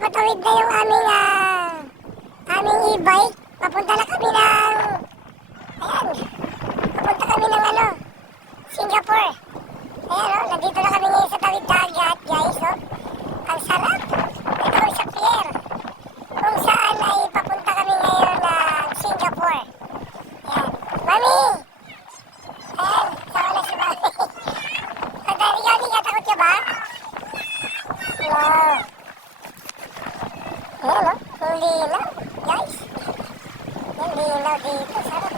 patawid na yung aming e-bike. Papunta na kami ng, ayan, papunta kami ng Singapore. Ayan nandito na kami ngayon sa tawid dagat, guys. Ang sarap. Ito sa pier. Kung saan ay papunta kami ngayon ng Singapore. Ayan. Mami! Ayan, sama na si Mami. Ikaw, takot ka ba? Wow. Ayan ang linaw, guys. Ang linaw dito, sarap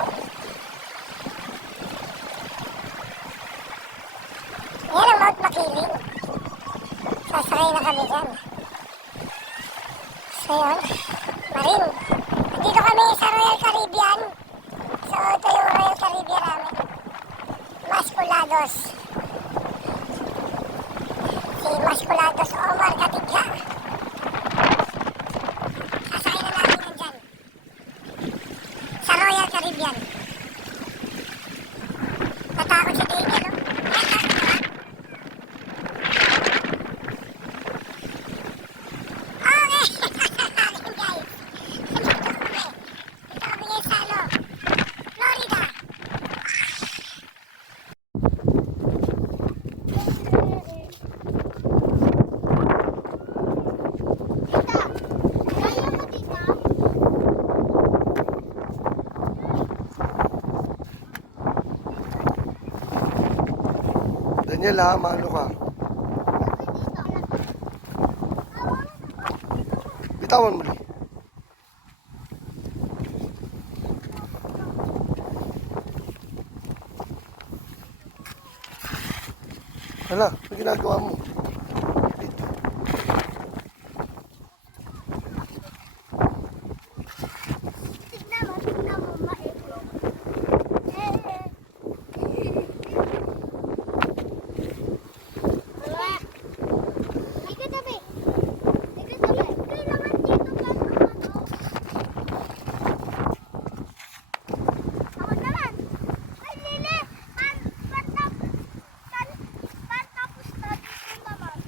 Ayan ang Mount Makiling. Sasakay na kami dyan. So yun, Marine. Nandito kami sa Royal Caribbean. So ito yung Royal Caribbean namin. Masculados. Si Masculados Omar Katigha. Sasakay na namin yan dyan. Sa Royal Caribbean. Natakot siya dito, no? Ay, takot ka ba? Daniela, maano ka? Bitawan mo. Hala, ano ginagawa mo?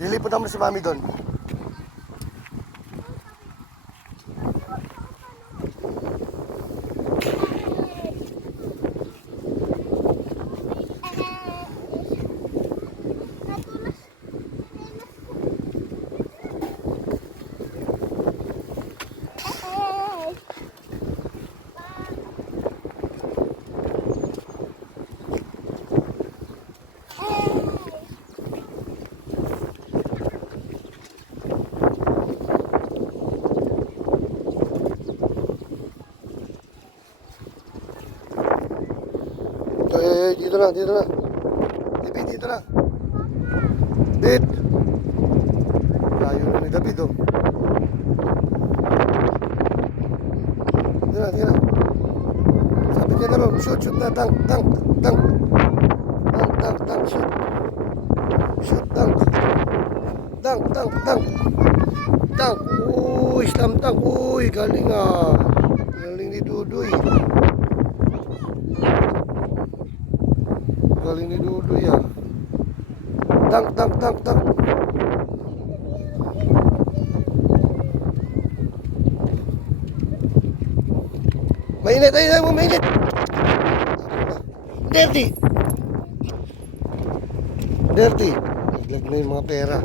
Liliputan mo si Mami doon. Dito na. David, dito na. David. Layo na ni David, oh. Dito na. Sabi niya na ron, shoot na, tank, shoot. Shoot, tank. Uy, slam tank, uy, galing Galing ni Dudoy. Galing ni Dudoy Tank. Mainit. Dirty. Naglag na yung mga pera.